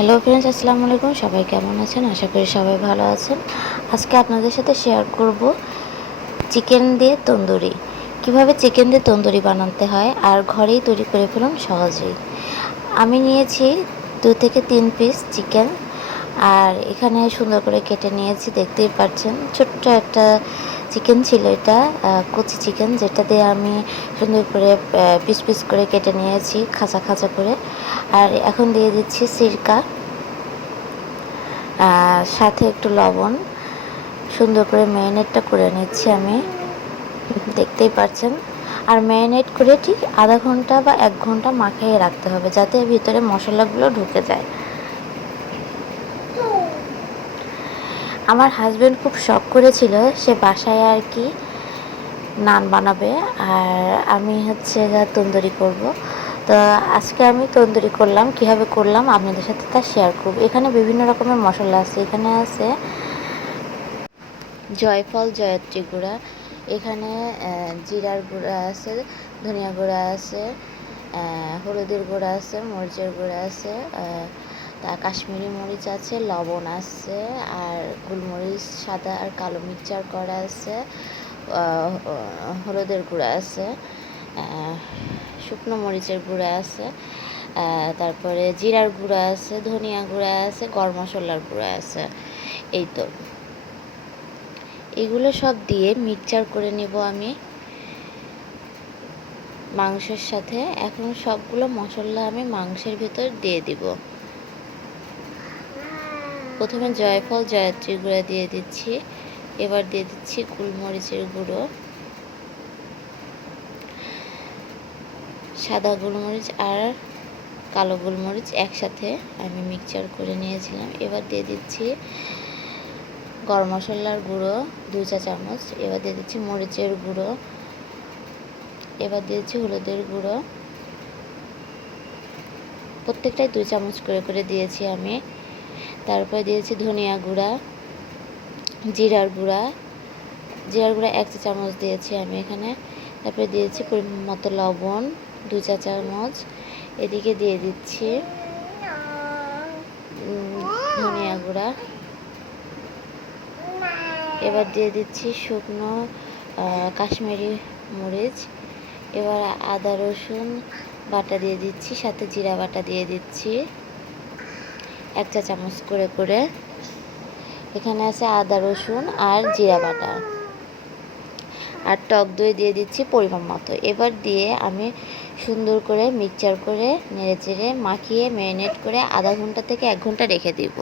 Hello friends আসসালামু আলাইকুম। সবাই কেমন আছেন? আশা করি সবাই ভালো আছেন। আজকে আপনাদের সাথে শেয়ার করব চিকেন দিয়ে তন্দুরি। কীভাবে চিকেন দিয়ে তন্দুরি বানাতে হয় আর ঘরেই তৈরি করে ফেলুন সহজেই। আমি নিয়েছি দু থেকে তিন পিস চিকেন আর এখানে সুন্দর করে কেটে নিয়েছি, দেখতেই পাচ্ছেন। ছোট্ট একটা চিকেন ছিল এটা কচি চিকেন যেটা দিয়ে আমি সুন্দর করে পিস পিস করে কেটে নিয়েছি, খাঁচা খাঁচা করে। আর এখন দিয়ে দিচ্ছি সিরকা সাথে একটু লবণ। সুন্দর করে ম্যারিনেটটা করে নিচ্ছি আমি। দেখতেই পাচ্ছেন আর ম্যারিনেট করে ঠিক আধা ঘণ্টা বা এক ঘণ্টা মাখিয়ে রাখতে হবে যাতে ভিতরে মশলাগুলো ঢুকে যায়। আমার হাজব্যান্ড খুব শখ করেছিল সে বাসায় আর কি নান বানাবে। আর আমি হচ্ছে তন্দুরি করব। তো আজকে আমি তন্দুরি করলাম, কীভাবে করলাম আপনাদের সাথে তা শেয়ার করব। এখানে বিভিন্ন রকমের মশলা আছে, এখানে আছে জয়ফল, জয়ত্রী গুঁড়া, এখানে জিরার গুঁড়া আছে, ধনিয়া গুঁড়া আছে হলুদের গুঁড়া আছে, মরিচের গুঁড়া আছে তা কাশ্মীরি মরিচ আছে, লবণ আছে, আর গোলমরিচ, সাদা আর কালো মিক্সচার করা আছে হলুদের গুঁড়া আছে শুকনো মরিচের গুঁড়া আছে তারপরে জিরার গুঁড়া আছে, ধনিয়া গুঁড়া আছে, গরম মশলার গুঁড়া আছে, এই তো। এগুলো সব দিয়ে মিক্সচার করে নেব আমি মাংসের সাথে। এখন সবগুলো মশলা আমি মাংসের ভিতর দিয়ে দিব। প্রথমে জয়ফল, জয়ত্রী গুঁড়া দিয়ে দিচ্ছি। এবার দিয়ে দিচ্ছি গোলমরিচের গুঁড়ো। সাদা গোলমরিচ আর কালো গোলমরিচ একসাথে আমি মিক্সচার করে নিয়েছিলাম। এবার দিয়ে দিচ্ছি গরম মশলার গুঁড়ো, দুই চা চামচ। এবার দিয়ে দিচ্ছি মরিচের গুঁড়ো। এবার দিয়ে দিচ্ছি হলুদের গুঁড়ো। প্রত্যেকটাই দুই চামচ করে করে দিয়েছি আমি। তারপরে দিয়েছি ধনিয়া গুঁড়া, জিরার গুঁড়া। জিরার গুঁড়া এক চা চামচ দিয়েছি আমি এখানে। তারপরে দিয়েছি পরিমাণ মতো লবণ। দুই চা চামচ এদিকে দিয়ে দিচ্ছি ধনিয়া গুঁড়া। এবার দিয়ে দিচ্ছি শুকনো কাশ্মীরি মরিচ। এবার আদা, রসুন বাটা দিয়ে দিচ্ছি, সাথে জিরা বাটা দিয়ে দিচ্ছি। এক চা চামচ করে করে। এখানে আছে আদা, রসুন আর জিরা বাটা। আর টক দই দিয়ে দিচ্ছি পরিমাণ মতো। এবার দিয়ে আমি সুন্দর করে মিক্সচার করে নেড়ে চেড়ে মাখিয়ে ম্যারিনেট করে আধা ঘণ্টা থেকে এক ঘণ্টা রেখে দিব।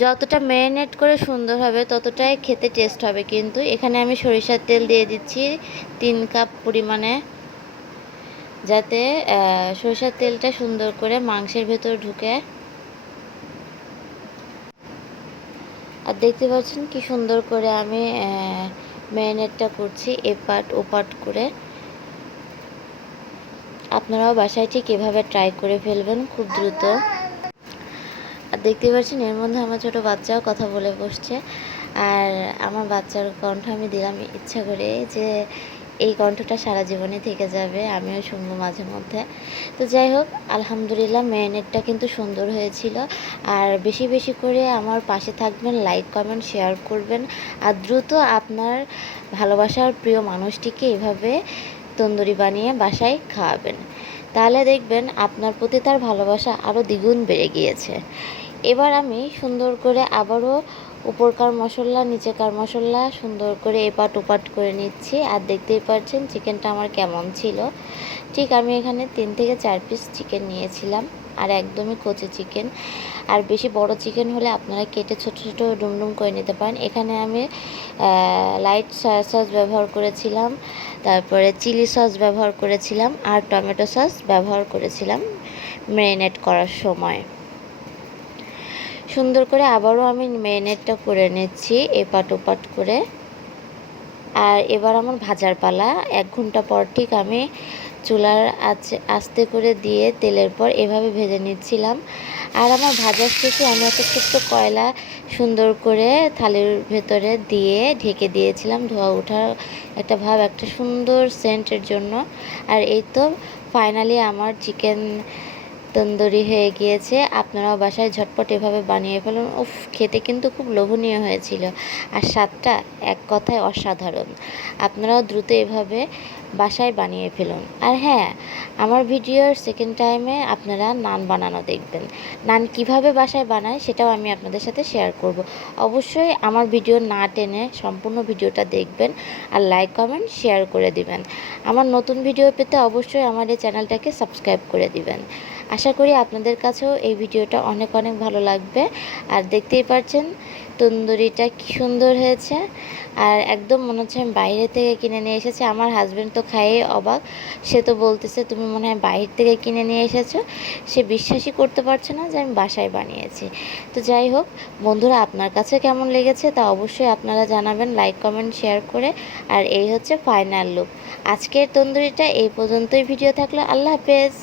যতটা ম্যারিনেট করে সুন্দর হবে ততটাই খেতে টেস্ট হবে কিন্তু। এখানে আমি সরিষার তেল দিয়ে দিচ্ছি তিন কাপ পরিমাণে যাতে সরিষার তেলটা সুন্দর করে মাংসের ভেতর ঢুকে আর দেখতে পাচ্ছেন কি সুন্দর করে আমি ম্যারিনেটটা করছি এপাট ওপাট করে। আপনারাও বাসায় ঠিক এভাবে ট্রাই করে ফেলবেন খুব দ্রুত। আর দেখতে পাচ্ছেন এর মধ্যে আমার ছোট বাচ্চাও কথা বলে বসছে। আর আমার বাচ্চার কণ্ঠ আমি দিলাম ইচ্ছা করে যে এই কণ্ঠটা সারা জীবনে থেকে যাবে, আমিও শুনব মাঝে মধ্যে। তো যাই হোক, আলহামদুলিল্লাহ ম্যারিনেটটা কিন্তু সুন্দর হয়েছিল। আর বেশি বেশি করে আমার পাশে থাকবেন, লাইক, কমেন্ট, শেয়ার করবেন। আর দ্রুত আপনার ভালোবাসার প্রিয় মানুষটিকে এভাবে তন্দুরি বানিয়ে বাসায় খাওয়াবেন। তাহলে দেখবেন আপনার প্রতি তার ভালোবাসা আরও দ্বিগুণ বেড়ে গিয়েছে। এবার আমি সুন্দর করে আবারও উপরকার মশলা, নিচেকার মশলা সুন্দর করে এপাট ওপাট করে নিচ্ছি। আর দেখতেই পাচ্ছেন চিকেনটা আমার কেমন ছিল। ঠিক আমি এখানে তিন থেকে চার পিস চিকেন নিয়েছিলাম, আর একদমই কচি চিকেন আর বেশি বড় চিকেন হলে আপনারা কেটে ছোট ছোট ডুমডুম করে নিতে পারেন। এখানে আমি লাইট সয়া সস ব্যবহার করেছিলাম, তারপরে চিলি সস ব্যবহার করেছিলাম, আর টমেটো সস ব্যবহার করেছিলাম ম্যারিনেট করার সময়। সুন্দর করে আবারও আমি ম্যারিনেটটা করে নিচ্ছি, এপাট ওপাট করে। আর এবার আমার ভাজার পালা, এক ঘণ্টা পর ঠিক আমি চুলার আঁচে, আস্তে করে দিয়ে তেলের পর এভাবে ভেজে নিচ্ছিলাম। আর আমার ভাজার শেষে আমি একটা ছোট্ট কয়লা সুন্দর করে থালির ভেতরে দিয়ে ঢেকে দিয়েছিলাম, ধোয়া ওঠার একটা ভাব, একটা সুন্দর সেন্টের জন্য। আর এই তো ফাইনালি আমার চিকেন তন্দুরি হয়ে গিয়েছে। আপনারাও বাসায় ঝটপট এভাবে বানিয়ে ফেলুন। উফ, খেতে কিন্তু খুব লোভনীয় হয়েছিল। আর স্বাদটা এক কথায় অসাধারণ। আপনারাও দ্রুত এভাবে বাসায় বানিয়ে ফেলুন। আর হ্যাঁ আমার ভিডিওর সেকেন্ড টাইমে আপনারা নান বানানো দেখবেন। নান কীভাবে বাসায় বানায় সেটাও আমি আপনাদের সাথে শেয়ার করব। অবশ্যই আমার ভিডিও না টেনে সম্পূর্ণ ভিডিওটা দেখবেন আর লাইক কমেন্ট শেয়ার করে দিবেন। আমার নতুন ভিডিও পেতে অবশ্যই আমার এই চ্যানেলটাকে সাবস্ক্রাইব করে দিবেন। আশা করি আপনাদের কাছেও এই ভিডিওটা অনেক অনেক ভালো লাগবে। আর দেখতেই পাচ্ছেন তন্দুরিটা কি সুন্দর হয়েছে। আর একদম মনে হচ্ছে আমি বাইরে থেকে কিনে নিয়ে এসেছি। আমার হাজব্যান্ড তো খাইয়ে অবাক। সে তো বলতেছে, তুমি মনে হয় বাইরে থেকে কিনে নিয়ে এসেছ। সে বিশ্বাসই করতে পারছে না যে আমি বাসায় বানিয়েছি। তো যাই হোক, বন্ধুরা, আপনার কাছে কেমন লেগেছে তা অবশ্যই আপনারা জানাবেন লাইক কমেন্ট শেয়ার করে। আর এই হচ্ছে ফাইনাল লুক আজকের তন্দুরিটা এই পর্যন্তই। ভিডিও থাকল আল্লাহ হাফেজ।